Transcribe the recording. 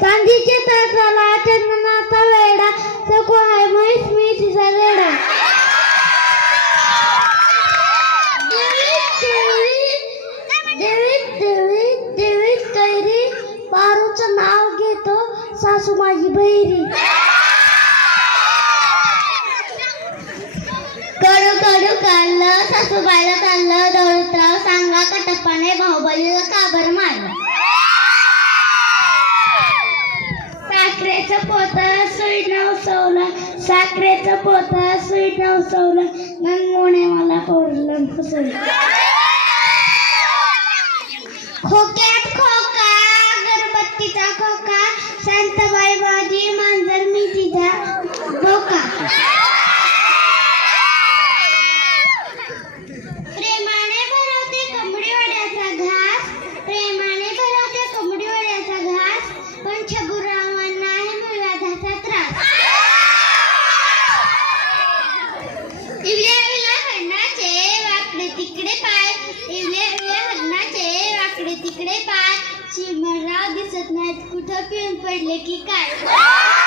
चांदीचे ताटाला चंदनाचा वेडा सको आहे म्हैस मिशीचा वेडा कैरी पारूचं नाव घेतो सासू माझी बहिरी. कडू कडू काढलं सासू बायला साखरेचं पोता सुई नवसवलं. साखरेचं पोत सुई नवसवलं. नंगोने मला पोरलं फसवलं. खोक्यात खोका अगरबत्तीचा खोका शांताबाई तिकडे पाय. इले इवल्या हरणाचे वाकडे तिकडे पाय. चिमणराव दिसत नाहीत. कुठं पिऊन पडले की काय?